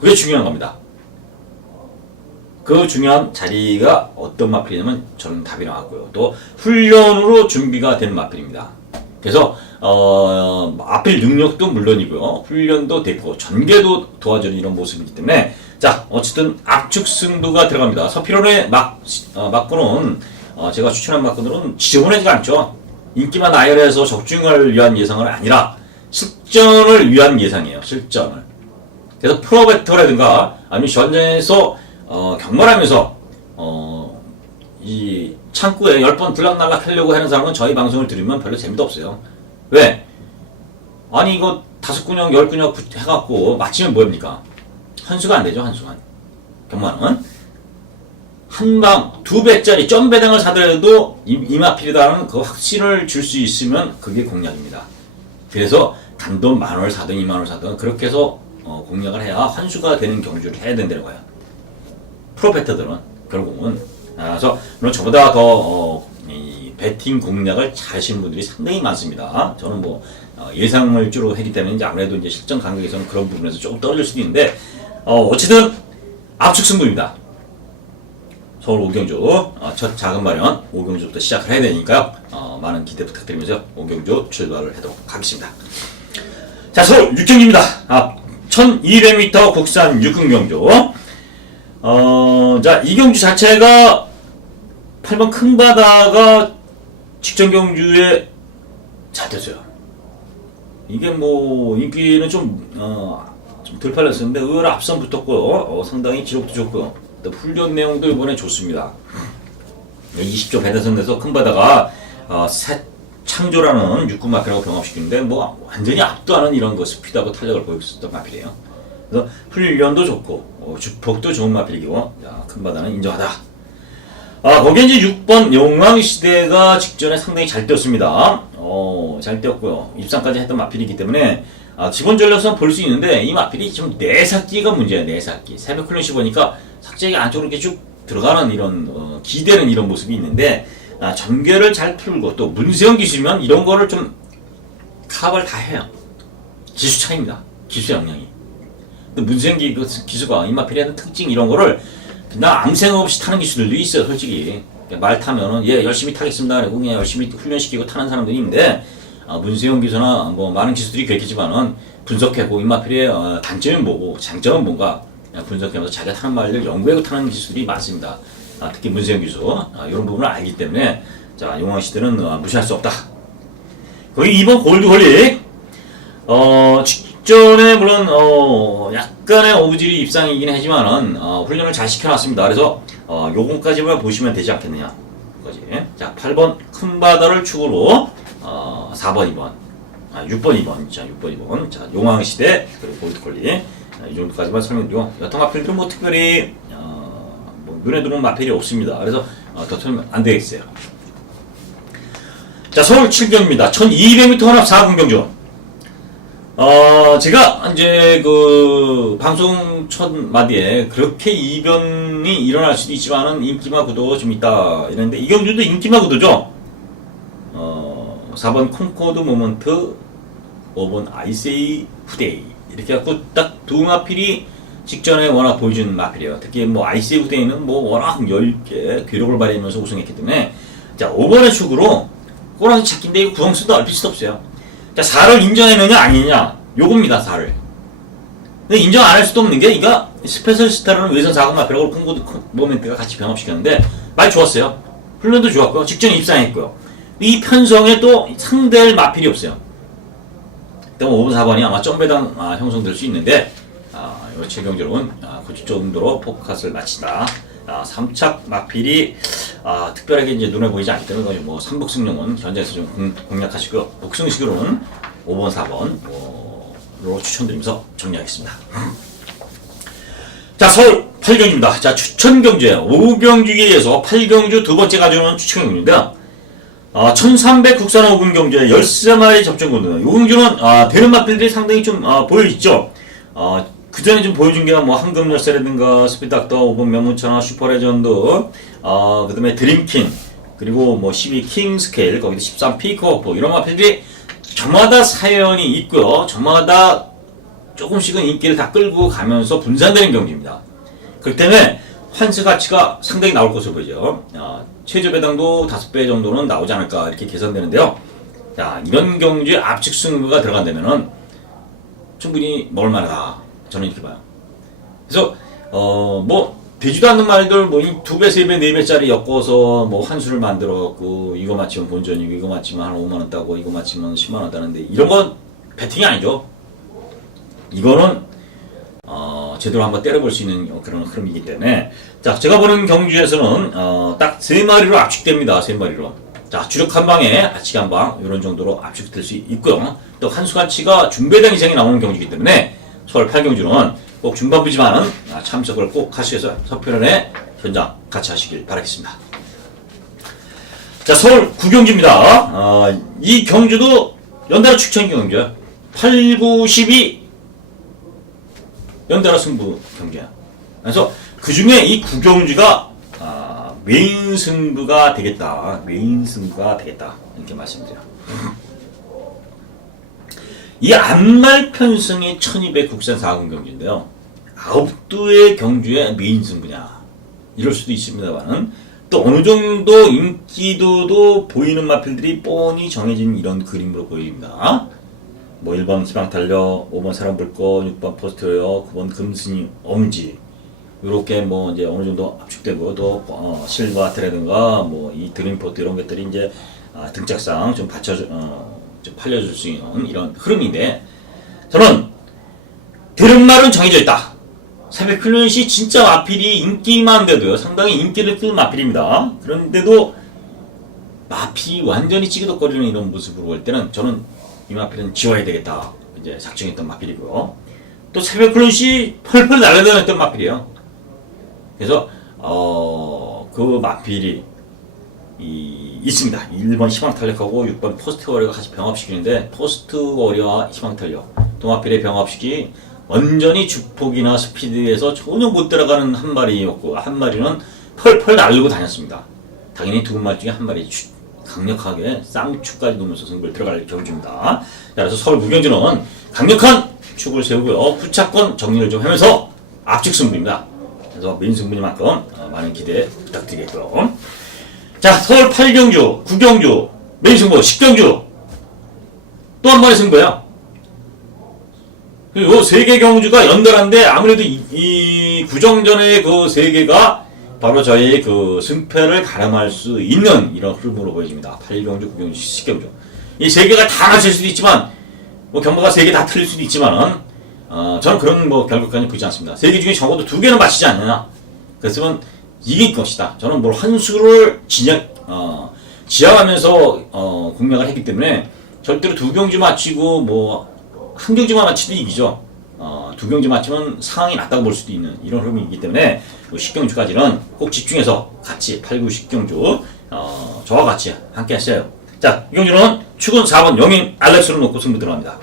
그게 중요한 겁니다. 그 중요한 자리가 어떤 마필이냐면, 저는 답이 나왔고요. 또, 훈련으로 준비가 되는 마필입니다. 그래서, 앞필 능력도 물론이고요. 훈련도 됐고, 전개도 도와주는 이런 모습이기 때문에, 자, 어쨌든 압축 승부가 들어갑니다. 서피론의 막고는, 제가 추천한 막고들은 지저분하지가 않죠. 인기만 나열해서 적중을 위한 예상은 아니라, 실전을 위한 예상이에요. 실전을. 그래서 프로베터라든가, 아니면 전쟁에서, 경말하면서, 이 창구에 10번 들락날락 하려고 하는 사람은 저희 방송을 들으면 별로 재미도 없어요. 왜? 아니 이거 5근역 10근역 해갖고 맞히면 뭐합니까? 한수가 안 되죠. 한수만. 경마는 한방 2배짜리 점배당을 사더라도 이마필이다라는 그 확신을 줄 수 있으면 그게 공략입니다. 그래서 단돈 10,000원을 사든 20,000원을 사든 그렇게 해서 공략을 해야 환수가 되는 경주를 해야 된다는 거예요. 프로페터들은 결국은. 그래서 물론 저보다 더 이 배팅 공략을 잘 하시는 분들이 상당히 많습니다. 저는 예상을 주로 하기 때문에 이제 아무래도 이제 실전 감각에서는 그런 부분에서 조금 떨어질 수도 있는데, 어쨌든 압축 승부입니다. 서울 오경주 첫 작은 마련 오경주부터 시작을 해야 되니까요. 많은 기대 부탁드리면서 오경주 출발을 하도록 하겠습니다. 자, 서울 육경주입니다. 1200m 국산 육군경주. 자, 이 경주 자체가 8번 큰 바다가 직전 경주에 잘 됐어요. 이게 인기는 좀 좀 덜 팔렸었는데 의외로 앞선 붙었고요. 상당히 기록도 좋고요. 또 훈련 내용도 이번에 좋습니다. 20조 배대선에서 큰 바다가 새 창조라는 육군 마필하고 병합시키는데 뭐 완전히 압도하는 이런 그 스피드하고 탄력을 보이고 있었던 마필이에요. 그래서 훈련도 좋고 주폭도 좋은 마필이고 큰 바다는 인정하다. 거기에 이제 6번 용왕시대가 직전에 상당히 잘 뛰었습니다. 잘 뛰었고요. 입상까지 했던 마필이기 때문에 기본 전력선 볼 수 있는데 이 마필이 좀 내삭기가 문제예요. 내삭기. 새벽 클래시 보니까 삭제기 안쪽으로 이렇게 쭉 들어가는 이런 기대는 이런 모습이 있는데 전개를 잘 풀고 또 문세영 기수면 이런 거를 좀 커버를 다 해요. 기수 차이입니다. 기수 역량이. 근데 문세영 기수가 이 마필이 하는 특징 이런 거를 그냥 아무 생각 없이 타는 기수들도 있어요. 솔직히 말 타면은 열심히 타겠습니다. 그리고 그냥 열심히 훈련시키고 타는 사람들이 있는데 문세영 기수나 뭐 많은 기수들이 그랬겠지만은 분석하고 이 마필의 단점은 뭐고 장점은 뭔가 분석하면서 자기가 타는 말을 연구하고 타는 기수들이 많습니다. 특히 문세영 기수 이런 부분을 알기 때문에 자 용왕시대는 무시할 수 없다. 거기 2번 골드홀릭 직전에 물론 약간의 어부질이 입상이긴 하지만은 훈련을 잘 시켜놨습니다. 그래서 요건까지만 보시면 되지 않겠느냐. 자 8번 큰 바다를 축으로 4번 2번 6번 2번 자 6번 2번 자 용왕시대 그리고 골드홀릭 이 정도까지만 설명드리고 여타 마필들은 뭐 특별히 뭐 눈에 들어오는 마필이 없습니다. 그래서 더 틀면 안 되겠어요. 자 서울 7경입니다. 1200m 혼합 4군 경주. 제가 이제 그 방송 첫 마디에 그렇게 이변이 일어날 수도 있지만은 인기마 구도가 좀 있다 이랬는데 이 경주도 인기마 구도죠. 4번 콩코드 모먼트, 5번 아이세이 후데이 이렇게 갖고 딱 두 마필이 직전에 워낙 보여준 마필이에요. 특히 뭐 아이세이 후데이는 뭐 워낙 10개 괴력을 발휘하면서 우승했기 때문에 자 5번의 축으로 꼬랑지 찾기인데 이거 구성수도 얼핏 수도 없어요. 자 4를 인정해내냐 아니냐 요겁니다. 4를 근데 인정 안 할 수도 없는 게 이거 스페셜 스타라는 외선 4군 마필하고 콩코드 모멘트가 같이 병합시켰는데 많이 좋았어요. 훈련도 좋았고요. 직전에 입상했고요. 이 편성에 또 상대할 마필이 없어요. 때문에 5번 4번이 아마 점배당 형성될 수 있는데 이 최경주는 그 정도로 포커스를 마친다. 3착 마필이 특별하게 이제 눈에 보이지 않기 때문에 뭐 3복승용은 현장에서 좀 공략하시고요. 복승식으로는 5번 4번으로 추천드리면서 정리하겠습니다. 자 서울 8경주입니다. 자 추천경주예요. 5경주기에서 8경주 두 번째 가져오는 추천경주인데요. 1300 국산 5군 경주에 13마리 접전거든요. 이 경주는 되는 마필들이 상당히 좀 보여있죠. 그 전에 좀 보여준 게 뭐 황금 열쇠라든가 스피드닥터 5번 명문천하 슈퍼레전드 그 다음에 드림킹 그리고 뭐 12 킹스케일 거기도 13 피크워프 이런 마필들이 저마다 사연이 있고요. 저마다 조금씩은 인기를 다 끌고 가면서 분산되는 경주입니다. 그렇기 때문에 환수 가치가 상당히 나올 것으로 보이죠. 최저 배당도 5배 정도는 나오지 않을까 이렇게 계산되는데요. 자, 이런 경주에 압축 승부가 들어간다면은 충분히 먹을만하다. 저는 이렇게 봐요. 그래서 뭐 되지도 않는 말들 뭐 2배, 3배, 4배짜리 엮어서 뭐 환수를 만들어갖고 이거 맞히면 본전이고 이거 맞히면 한 5만 원 따고 이거 맞히면 10만 원 따는데 이런 건 배팅이 아니죠. 이거는 제대로 한번 때려볼 수 있는 그런 흐름이기 때문에 자 제가 보는 경주에서는 딱 3마리로 압축됩니다. 3마리로 자 주력 한방에 아치기 한방 이런 정도로 압축될 수 있고요. 또 환수가치가 중배당 이상이 나오는 경주이기 때문에 서울 8경주는 꼭 중반부지만은 참석을 꼭 하셔서 서편에 현장 같이 하시길 바라겠습니다. 자 서울 9경주입니다. 이 경주도 연달아 추천 경주야. 8, 9, 12 연달아 승부 경기야. 그래서 그 중에 이 9경주가 메인 승부가 되겠다. 메인 승부가 되겠다. 이렇게 말씀드려요. 이 안말 편승이 1200 국산 4군 경주인데요. 9두의 경주의 메인 승부냐. 이럴 수도 있습니다만은 또 어느 정도 인기도도 보이는 마필들이 뻔히 정해진 이런 그림으로 보입니다. 뭐 1번 희망달려, 5번 사람불꽃, 6번 포스트웨어, 9번 금순이 엄지 요렇게 뭐 이제 어느 정도 압축되고 또 실바트라든가 뭐 이 드림포트 이런 것들이 이제 등짝상 좀 받쳐 좀 팔려줄 수 있는 이런 흐름인데 저는 들은 말은 정해져 있다. 새벽 훈련시 진짜 마필이 인기만데도요. 상당히 인기를 끄는 마필입니다. 그런데도 마필이 완전히 찌그덕거리는 이런 모습으로 볼 때는 저는 이 마필은 지워야 되겠다. 이제 작정했던 마필이고요. 또 새벽 훈련시 펄펄 날아다녔던 마필이에요. 그래서 그 마필이 있습니다. 1번 희망탄력하고 6번 포스트 워리어가 같이 병합시키는데 포스트 워리어와 희망탄력 두 마필의 병합시키 완전히 주폭이나 스피드에서 전혀 못 들어가는 한 마리였고 한 마리는 펄펄 날르고 다녔습니다. 당연히 두 마리 중에 한 마리 강력하게 쌍축까지 놓으면서 승부를 들어갈 경주입니다. 그래서 서울 무경주는 강력한 축을 세우고요. 후차권 정리를 좀 하면서 압축 승부입니다. 그래서 민승부니만큼 많은 기대 부탁드리겠고요. 자, 서울 8경주, 9경주, 민승부, 10경주 또 한 번의 승부예요. 그리고 세 개 경주가 연달한데 아무래도 이 구정전의 그 세 개가 바로 저희의 그 승패를 가름할 수 있는 이런 흐름으로 보여집니다. 8경주, 9경주, 10경주. 이 세 개가 다 맞을 수도 있지만, 뭐 경마가 세 개 다 틀릴 수도 있지만은, 저는 그런 뭐 결과까지 보지 않습니다. 세 개 중에 적어도 두 개는 맞히지 않느냐. 그랬으면 이길 것이다. 저는 뭘 한 수를 지향하면서, 공략을 했기 때문에 절대로 두 경주 맞히고 뭐, 한 경주만 맞히도 이기죠. 두 경주 맞추면 상황이 낮다고 볼 수도 있는 이런 흐름이 있기 때문에 10경주까지는 꼭 집중해서 같이 8, 9, 10경주 저와 같이 함께 하셔요. 자, 이 경주는 축은 4번 영인 알렉스로 놓고 승부 들어갑니다.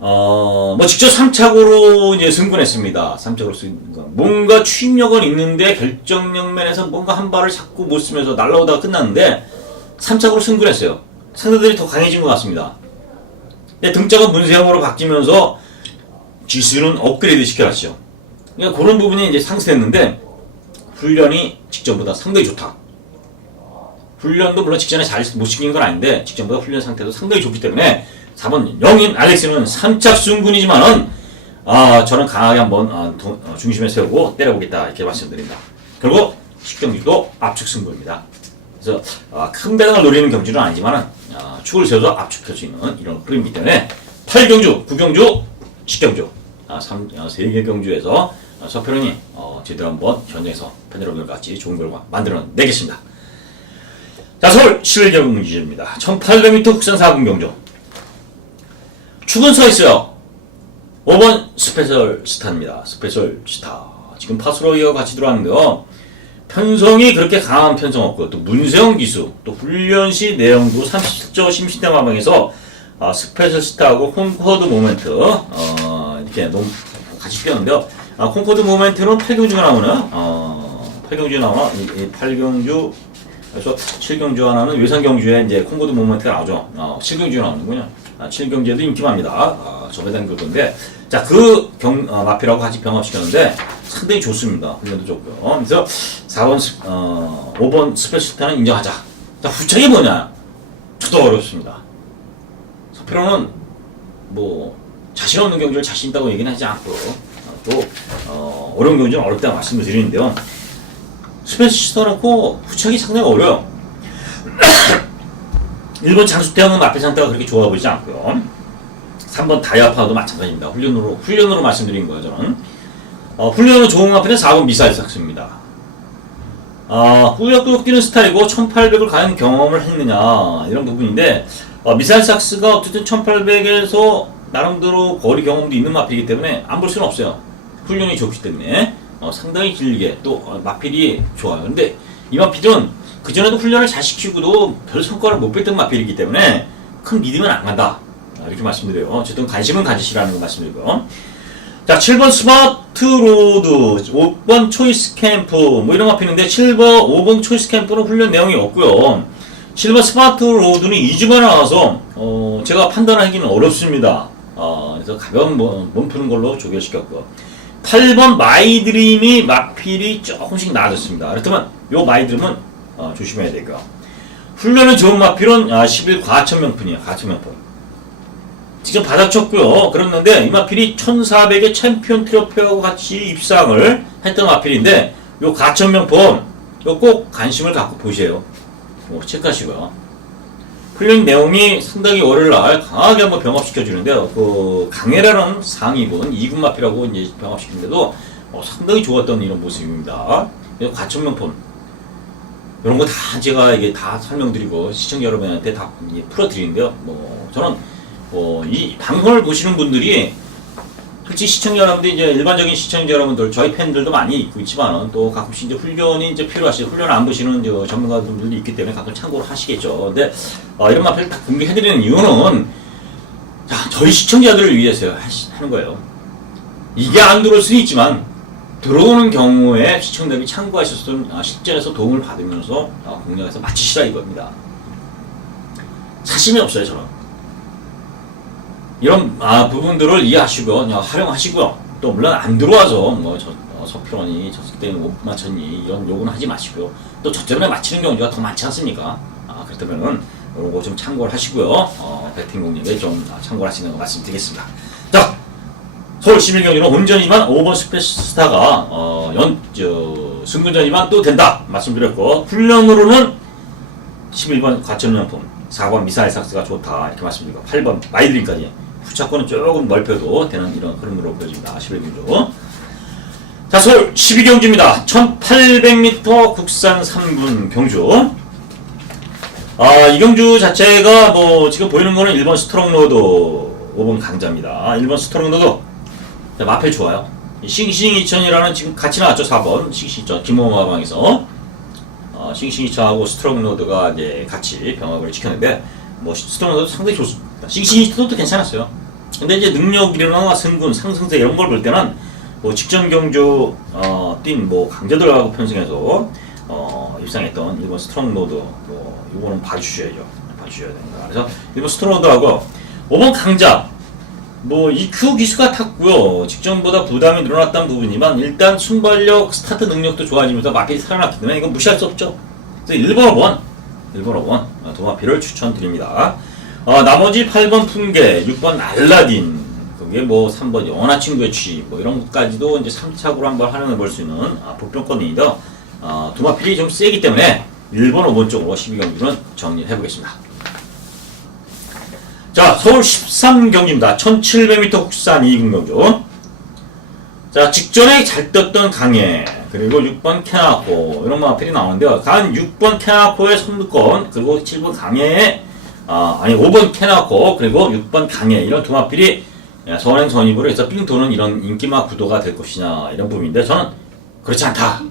뭐 직접 3착으로 이제 승부했습니다. 3착으로 승부. 뭔가 추임력은 있는데 결정력 면에서 뭔가 한 발을 자꾸 못 쓰면서 날라오다가 끝났는데 3착으로 승부를 했어요. 상대들이 더 강해진 것 같습니다. 등짝은 문세형으로 바뀌면서 지수는 업그레이드 시켜놨죠. 그러니까 그런 부분이 이제 상승했는데 훈련이 직전보다 상당히 좋다. 훈련도 물론 직전에 잘 못 시킨 건 아닌데 직전보다 훈련 상태도 상당히 좋기 때문에 4번 영인 알렉스는 3착 승군이지만은 저는 강하게 한번 중심에 세우고 때려보겠다 이렇게 말씀드립니다. 그리고 10경주도 압축 승부입니다. 그래서 큰 배당을 노리는 경주는 아니지만은 축을 세워서 압축할 수 있는 이런 흐름이기 때문에 8경주, 9경주, 10경주 3개 경주에서 서표령이 제대로 한번 현장에서 팬여러분들 같이 좋은 결과 만들어내겠습니다. 자, 서울 11경주입니다. 1800m 국산 4군 경주. 축은 서 있어요. 5번 스페셜 스타입니다. 스페셜 스타. 지금 파스로 이어 같이 들어왔는데요. 편성이 그렇게 강한 편성 없고 또 문세영 기수 또 훈련시 내용도 30조 심시대 마방에서 스페셜 스타하고 콩코드 모멘트 이렇게 너무 같이 뛰었는데요. 콩코드 모멘트는 8경주가 나오네요. 8경주 나와 8경주 그래서 7경주 하나는 외상경주에 이제 콩코드 모멘트가 나오죠. 7경주 나오는군요. 7경주에도 인기만입니다. 저배당 그건데 자, 그 마필하고 같이 병합시켰는데 상당히 좋습니다. 훈련도 좋고요. 그래서 4번, 5번 스페셜스타는 인정하자. 자, 후착이 뭐냐? 저도 어렵습니다. 서피로는 뭐 자신 없는 경주를 자신 있다고 얘기는 하지 않고 또 어려운 경주는 어렵다고 말씀을 드리는데요. 스페셜스타 놓고 후착이 상당히 어려워요. 1번 장수태형은 마필 상태가 그렇게 좋아 보이지 않고요. 3번 다이아파도 마찬가지입니다. 훈련으로 말씀드린 거예요, 저는. 훈련으로 좋은 마필은 4번 미사일 삭스입니다. 꾸역꾸역 뛰는 스타일이고 1800을 과연 경험을 했느냐 이런 부분인데 미사일 삭스가 어쨌든 1800에서 나름대로 거리 경험도 있는 마필이기 때문에 안 볼 수는 없어요. 훈련이 좋기 때문에 상당히 길게 또 마필이 좋아요. 근데 이 마필은 그전에도 훈련을 잘 시키고도 별 성과를 못 뺐던 마필이기 때문에 큰 믿음은 안 간다. 이렇게 말씀드려요. 어쨌든 관심은 가지시라는 거 말씀드리고요. 자, 7번 스마트 로드, 5번 초이스 캠프, 뭐 이런 마필인데 7번, 5번 초이스 캠프는 훈련 내용이 없고요. 7번 스마트 로드는 2주만에 나와서, 제가 판단하기는 어렵습니다. 그래서 가벼운 몸 푸는 걸로 조결시켰고. 8번 마이드림이 마필이 조금씩 나아졌습니다. 그렇다면, 요 마이드림은, 조심해야 되고요. 훈련은 좋은 마필은, 11 과천명품이에요. 과천명품. 직접 받아쳤고요. 그랬는데 이 마필이 1400의 챔피언 트로피하고 같이 입상을 했던 마필인데 요 가천명품 요 꼭 관심을 갖고 보세요. 체크하시고요. 훈련 내용이 상당히 월요일날 강하게 한번 병합시켜주는데요. 그 강해라는 상위군 2군 마피라고 이제 병합시키는데도 상당히 좋았던 이런 모습입니다. 과천명품 이런 거 다 제가 이게 다 설명드리고 시청자 여러분한테 다 풀어드리는데요. 저는 이 방송을 보시는 분들이 솔직히 시청자 여러분들 이제 일반적인 시청자 여러분들 저희 팬들도 많이 있고 있지만 또 가끔씩 이제 훈련이 이제 필요하시죠. 훈련 안 보시는 전문가분들도 있기 때문에 가끔 참고를 하시겠죠. 근데 이런 마피를 다 공개해드리는 이유는 자 저희 시청자들을 위해서 하는 거예요. 이게 안 들어올 수는 있지만 들어오는 경우에 시청자들이 참고하셔서 실전에서 도움을 받으면서 공략해서 마치시라 이겁니다. 사심이 없어요 저는. 이런 부분들을 이해하시고 활용하시고요. 또 물론 안 들어와서 서필원이 졌을 때는 못 맞췄니 이런 요구는 하지 마시고요. 또 저 때문에 맞히는 경우가 더 많지 않습니까? 그렇다면은 이런 거 좀 참고를 하시고요. 배팅 공략에 좀 참고를 하시는 거 말씀드리겠습니다. 자, 서울 11경기는 온전이지만 5번 스페셜스타가 승군전이만 또 된다 말씀드렸고 훈련으로는 11번 과천명품 4번 미사일 삭스가 좋다 이렇게 말씀드리고 8번 마이드림까지 후차권은 조금 넓혀도 되는 이런 흐름으로 보여집니다. 11경주. 자, 서울 12경주입니다. 1800m 국산 3군 경주. 이 경주 자체가 지금 보이는 거는 1번 스트롱로드 5번 강자입니다. 1번 스트롱로드. 자, 마필 좋아요. 싱싱이천이라는 지금 같이 나왔죠. 4번 싱싱이천 김호마방에서 싱싱이천하고 스트롱로드가 이제 같이 병합을 지켰는데 스트롱로드 상당히 좋습니다. 싱싱이천도 괜찮았어요. 근데 이제 능력이나 승군, 상승세 이런 걸 볼 때는 직전 경주 뛴 강자들하고 편승해서 입상했던 일본 스트롱로드 이거는 봐주셔야죠. 봐주셔야 됩니다. 그래서 일본 스트롱로드하고 5번 강자 EQ 기수가 탔고요. 직전보다 부담이 늘어났다는 부분이지만 일단 순발력, 스타트 능력도 좋아지면서 마필이 살아났기 때문에 이건 무시할 수 없죠. 그래서 1번 5번 두 마필을 추천드립니다. 나머지 8번 풍계, 6번 알라딘, 그게 3번 영원한 친구의 취, 이런 것까지도 이제 3착으로 한번 활용해 볼 수 있는 복병권입니다. 두 마필이 좀 세기 때문에 1번, 5번 쪽으로 12경기는 정리해 보겠습니다. 자, 서울 13경기입니다. 1700m 국산 2군 경주. 자, 직전에 잘 떴던 강해, 그리고 6번 캐나코, 이런 마필이 나오는데요. 간 6번 캐나코의 선두권, 그리고 7번 강해의, 5번 캐나코, 그리고 6번 강해, 이런 두 마필이 선행 선입으로 해서 삥 도는 이런 인기마 구도가 될 것이냐, 이런 부분인데, 저는 그렇지 않다.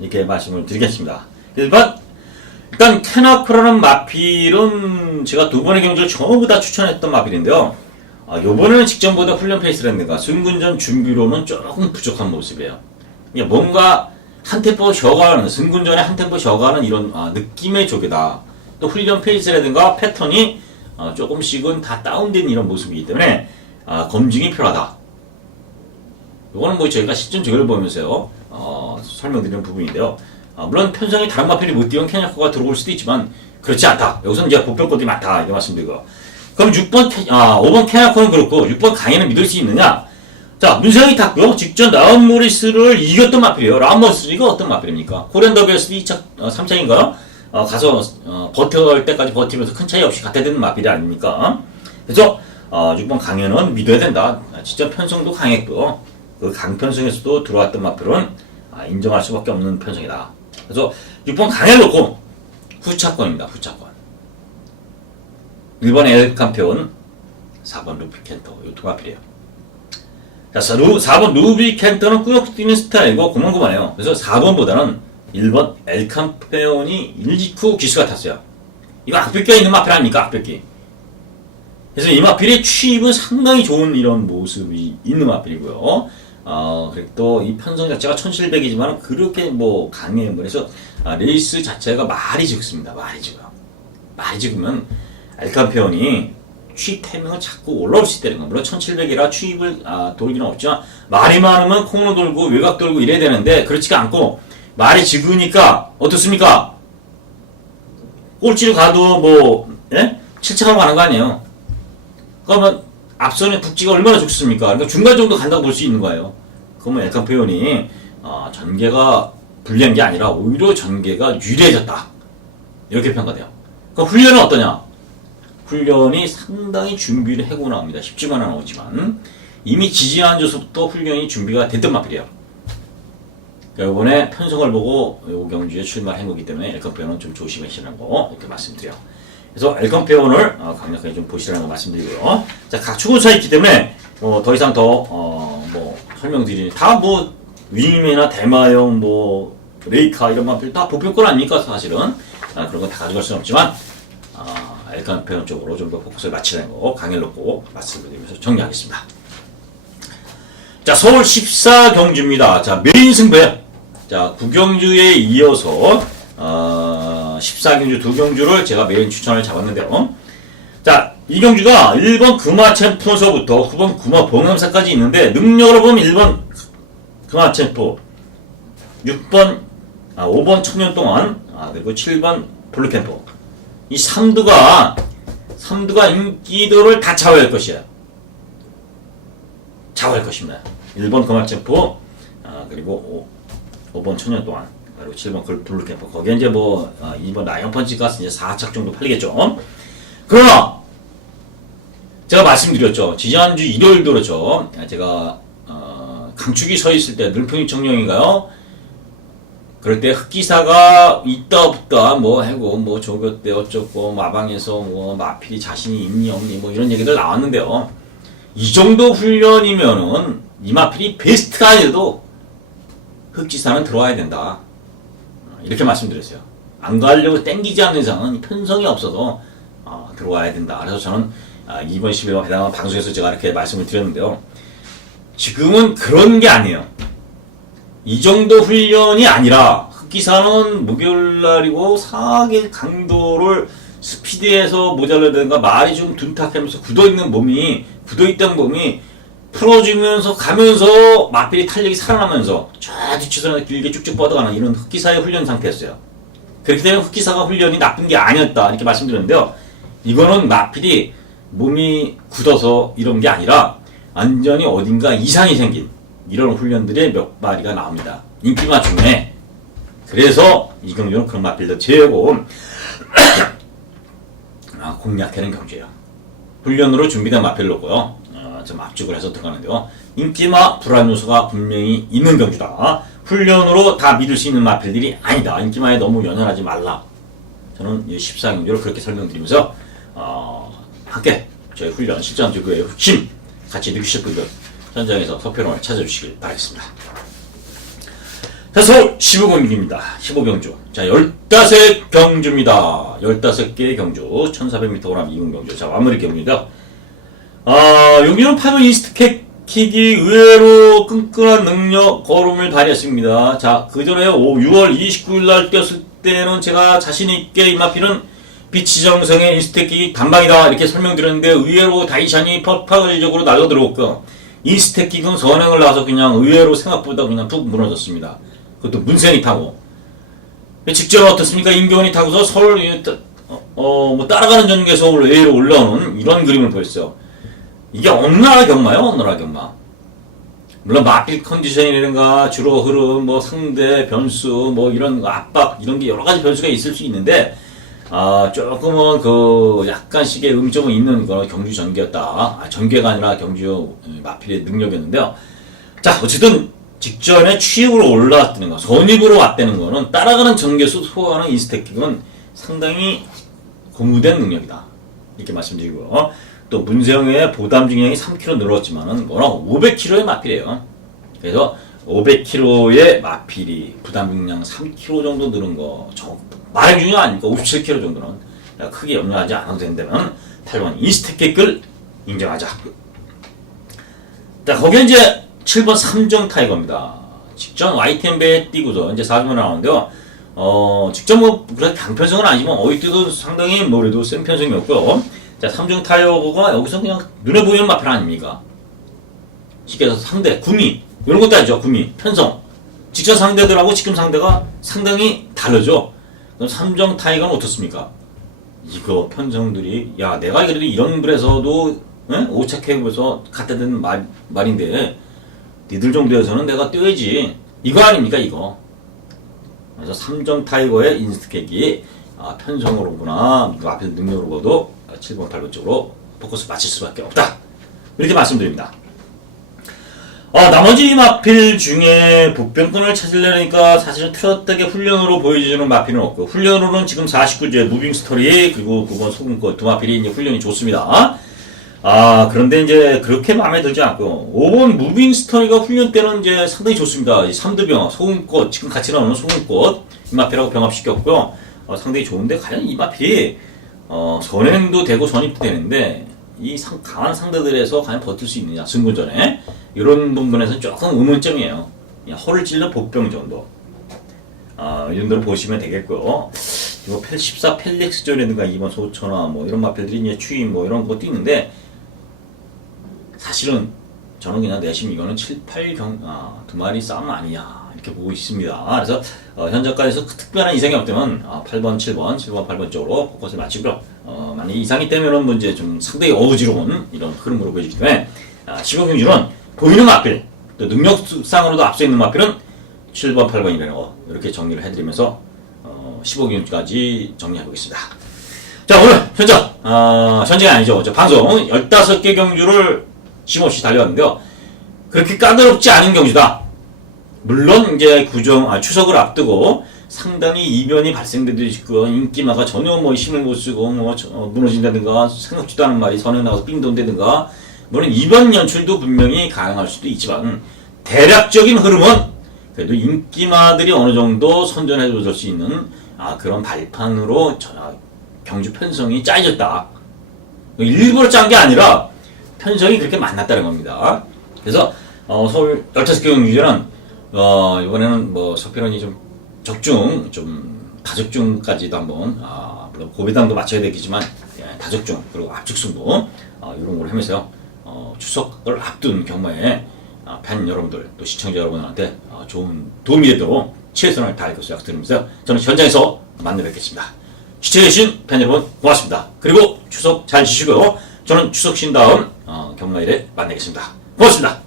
이렇게 말씀을 드리겠습니다. 일단 캐나코라는 마필은 제가 두 번의 경주를 전부 다 추천했던 마필인데요. 요번에는 직전보다 훈련 페이스라든가 승군전 준비로는 조금 부족한 모습이에요. 뭔가 한 템포 쉬어가는, 승군전에 한 템포 쉬어가는 이런 느낌의 조교다. 또 훈련 페이스라든가 패턴이 조금씩은 다 다운된 이런 모습이기 때문에 검증이 필요하다. 요거는 저희가 시점 조교를 보면서요 설명드리는 부분인데요. 물론 편성이 다른 마필이 못 뛰면 캐나코가 들어올 수도 있지만 그렇지 않다. 여기서는 이제 복병권들이 많다 이렇게 말씀드리고, 그럼 5번 캐나코는 그렇고 6번 강해는 믿을 수 있느냐? 자, 문세영이 탔고요. 직전 라운모리스를 이겼던 마필이에요. 라운모리스가 어떤 마필입니까? 코리안 더비에서 2차, 3차인가? 가서 버텨올 때까지 버티면서 큰 차이 없이 갖다 대는 마필이 아닙니까? 그래서 6번 강해는 믿어야 된다. 직전 편성도 강했고요. 그 강편성에서도 들어왔던 마필은 인정할 수밖에 없는 편성이다. 그래서 6번 강해를 놓고 후차권입니다. 후차권. 1번 엘캄페온, 4번 루비켄터. 이 두 마필이에요. 자, 4번 루비켄터는 꾸역꾸역 뛰는 스타일이고 고만고만해요. 그래서 4번보다는 1번 엘캄페온이 일직후 기수가 탔어요. 이거 악벽기가 있는 마필 아닙니까? 악벽기. 그래서 이 마필의 취입은 상당히 좋은 이런 모습이 있는 마필이고요. 그리고 또 이 편성 자체가 1700이지만 그렇게 강해. 그래서 레이스 자체가 말이 적습니다. 말이 적어요. 말이 적으면 엘캄페온이 취입 타이밍을 자꾸 올라올 수 있다는 거. 물론 1700이라 취입을 돌기는 없지만 말이 많으면 콩으로 돌고 외곽 돌고 이래야 되는데 그렇지가 않고 말이 적으니까 어떻습니까? 꼴찌를 가도 7차로 가는 거 아니에요. 그러면 앞선에 북지가 얼마나 좋습니까? 그러니까 중간 정도 간다고 볼 수 있는 거예요. 그러면 엘캄페온이 전개가 불리한 게 아니라 오히려 전개가 유리해졌다. 이렇게 평가돼요. 그럼 훈련은 어떠냐? 훈련이 상당히 준비를 해고 나옵니다. 쉽지만은 않지만 이미 지지난주서부터 훈련이 준비가 됐던 마필이에요. 그러니까 이번에 편성을 보고 요 경주에 출마한 거기 때문에 엘컨페어는 좀 조심하시라는 거 이렇게 말씀드려요. 그래서 엘컨페어를 강력하게 좀 보시라는 거 말씀드리고요. 자, 각 추구사 있기 때문에 더 이상 더 뭐 설명드리니 다 뭐 윙맨이나 대마형 뭐 레이카 이런 것들 다 보필권 아닙니까 사실은. 그런 거 다 가져갈 수는 없지만 엘컨페어 쪽으로 좀 더 포커스를 맞추라는 거 강의를 놓고 말씀드리면서 정리하겠습니다. 자, 서울 14경주입니다. 자, 메인 승부예요. 자, 9경주에 이어서 14경주 2경주를 제가 메인 추천을 잡았는데요. 자, 이 경주가 1번 금화챔프서부터 9번 금화봉암사까지 있는데 능력으로 보면 1번 금화챔프, 5번 청년동안, 그리고 7번 블루캠프. 이 3두가 인기도를 다 좌우할 것이에요. 좌우할 것입니다. 1번 금화챔프, 그리고 5번 청년동안, 그리고 7번 블루캠프. 거기에 이제 2번 라이언펀치가스 이제 4착 정도 팔리겠죠. 그러나, 제가 말씀드렸죠. 지난주 일요일도 그렇죠. 제가, 강축이 서 있을 때, 늘평이 청룡인가요? 그럴 때 흑기사가 있다 없다 뭐 하고 뭐 저것 때 어쩌고 마방에서 뭐 마필이 자신이 있니 없니 뭐 이런 얘기들 나왔는데요. 이 정도 훈련이면은 이 마필이 베스트가 아니어도 흑기사는 들어와야 된다. 이렇게 말씀드렸어요. 안 가려고 땡기지 않는 이상은 편성이 없어서 들어와야 된다. 그래서 저는 이번 11번 해당 방송에서 제가 이렇게 말씀을 드렸는데요. 지금은 그런 게 아니에요. 이 정도 훈련이 아니라 흑기사는 목요일날이고 상하게 강도를 스피드에서 모자라든가 말이 좀 둔탁하면서 굳어있던 몸이 풀어주면서 가면서 마필이 탄력이 살아나면서 쫙 뒤쳐서 길게 쭉쭉 뻗어가는 이런 흑기사의 훈련 상태였어요. 그렇기 때문에 흑기사가 훈련이 나쁜 게 아니었다 이렇게 말씀드렸는데요. 이거는 마필이 몸이 굳어서 이런 게 아니라 완전히 어딘가 이상이 생긴 이런 훈련들의 몇 마리가 나옵니다. 인기마 중에. 그래서 이 경주는 그런 마필도 제외고 공략하는 경주예요. 훈련으로 준비된 마필을 놓고요. 좀 압축을 해서 들어가는데요. 인기마 불안 요소가 분명히 있는 경주다. 훈련으로 다 믿을 수 있는 마필들이 아니다. 인기마에 너무 연연하지 말라. 저는 이 14경주를 그렇게 설명드리면서 함께 저희 훈련 실전 지구의 핵심 같이 느끼실 분들 현장에서 서편을 찾아주시길 바라겠습니다. 자, 서울 15경주입니다. 15경주. 자, 15경주입니다. 15개의 경주. 1400m 오람 2군 경주. 자, 마무리 경주입니다. 여기는 8번 이스트킥이 의외로 끈끈한 능력 걸음을 발휘했습니다. 자, 그 전에 6월 29일 날 뛰었을 때는 제가 자신있게 이 마필은 비치정성의 이스트킥이 단방이다. 이렇게 설명드렸는데 의외로 다이샨이 폭발적으로 날려들어왔고 이스트킥은 선행을 나와서 그냥 의외로 생각보다 그냥 푹 무너졌습니다. 그것도 문센이 타고. 직전 어떻습니까? 임교원이 타고서 서울, 뭐 따라가는 전국에서 의외로 올라오는 이런 그림을 보였어요. 이게 어느 나라 경마요? 어느 나라 경마. 물론 마필 컨디션이라든가 주로 흐름, 뭐 상대 변수, 뭐 이런 압박, 이런 게 여러 가지 변수가 있을 수 있는데, 조금은 약간씩의 음점은 있는 그런 경주 전개였다. 전개가 아니라 경주 마필의 능력이었는데요. 자, 어쨌든 직전에 취입으로 올라왔다는 거, 선입으로 왔다는 거는 따라가는 전개수 소화하는 인스택킥은 상당히 고무된 능력이다. 이렇게 말씀드리고요. 또 문세영의 보담 중량이 3kg 늘었지만은 워낙 500kg의 마필이에요. 그래서 500kg의 마필이 부담 중량 3kg 정도 늘은 거, 말의 중량 아닙니까? 57kg 정도는 크게 염려하지 않아도 된다면 8번 이스택킥을 인정하자. 자, 거기에 이제 7번 삼정 타이거입니다. 직전 YTM배에 뛰고서 이제 4주만 나오는데요. 직전 그렇게 강편성은 아니지만 어이때도 상당히 그래도 센 편성이었고요. 자, 삼정 타이거가 여기서 그냥 눈에 보이는 마필 아닙니까? 쉽게 해서 상대, 구미, 이런 것도 아니죠. 구미, 편성. 직전 상대들하고 지금 상대가 상당히 다르죠. 그럼 삼정 타이거는 어떻습니까? 이거 편성들이, 야, 내가 그래도 이런 불에서도 오착해보면서 갖다 댄 말인데, 니들 정도에서는 내가 뛰어야지. 이거 아닙니까, 이거. 그래서 삼정 타이거의 인스택이 편성으로구나, 그 앞에서 능력으로 봐도 7번, 8번 쪽으로 포커스 맞출 수밖에 없다. 이렇게 말씀드립니다. 나머지 마필 중에 복병권을 찾으려니까 사실은 틀어뜨게 훈련으로 보여주는 마필은 없고, 훈련으로는 지금 49주의 무빙 스토리, 그리고 9번 소금꽃 두 마필이 이제 훈련이 좋습니다. 그런데 이제 그렇게 마음에 들지 않고, 5번 무빙 스토리가 훈련 때는 이제 상당히 좋습니다. 이 3드병, 소금꽃, 지금 같이 나오는 소금꽃, 이 마필하고 병합시켰고요. 상당히 좋은데, 과연 이 마필이, 선행도 되고 선입도 되는데, 이 강한 상대들에서 과연 버틸 수 있느냐, 승군전에. 이런 부분에서 조금 의문점이에요. 허를 찔러 복병 정도. 이 정도로 보시면 되겠고요. 이거 14 펠릭스전이라든가 2번 소천화, 뭐 이런 마필들이 이제 추임, 뭐 이런 것도 있는데, 사실은 저는 그냥 내심 이거는 7, 8 두 마리 싸움 아니냐, 이렇게 보고 있습니다. 그래서, 현재까지서 특별한 이상이 없다면, 8번, 7번, 7번, 8번 쪽으로 포커스를 맞추고요. 만약 이상이 되면은 뭐 이제 좀 상당히 어지러운 이런 흐름으로 보여지기 때문에, 15경주는 보이는 마필, 또 능력상으로도 앞서 있는 마필은 7번, 8번이라는 거, 이렇게 정리를 해드리면서, 15경주까지 정리해보겠습니다. 자, 오늘 현재가 아니죠. 방송 15개 경주를 쉼없이 달려왔는데요. 그렇게 까다롭지 않은 경주다. 물론 이제 추석을 앞두고 상당히 이변이 발생되도 있고, 인기마가 전혀 뭐 힘을 못 쓰고 무너진다든가, 생각지도 않은 말이 선에 나와서 삥 돈다든가, 물론 이번 연출도 분명히 가능할 수도 있지만, 대략적인 흐름은 그래도 인기마들이 어느 정도 선전해줄 수 있는 그런 발판으로 경주 편성이 짜여졌다. 일부러 짠 게 아니라 편성이 그렇게 만났다는 겁니다. 그래서 서울 15개 경주는 이번에는 뭐 석필원이 좀 적중, 좀 다적중까지도 한번, 물론 고배당도 맞춰야 되겠지만, 다적중, 그리고 압축승부, 이런 걸 하면서, 추석을 앞둔 경마에, 팬 여러분들, 또 시청자 여러분한테 좋은 도움이 되도록 최선을 다할 것을 약속드리면서, 저는 현장에서 만나 뵙겠습니다. 시청해주신 팬 여러분, 고맙습니다. 그리고 추석 잘 지시고요. 저는 추석 쉰 다음, 경마일에 만나겠습니다. 고맙습니다.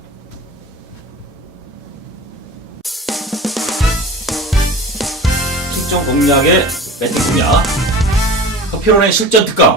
공략의 배팅 공략, 허피론의 실전 특강.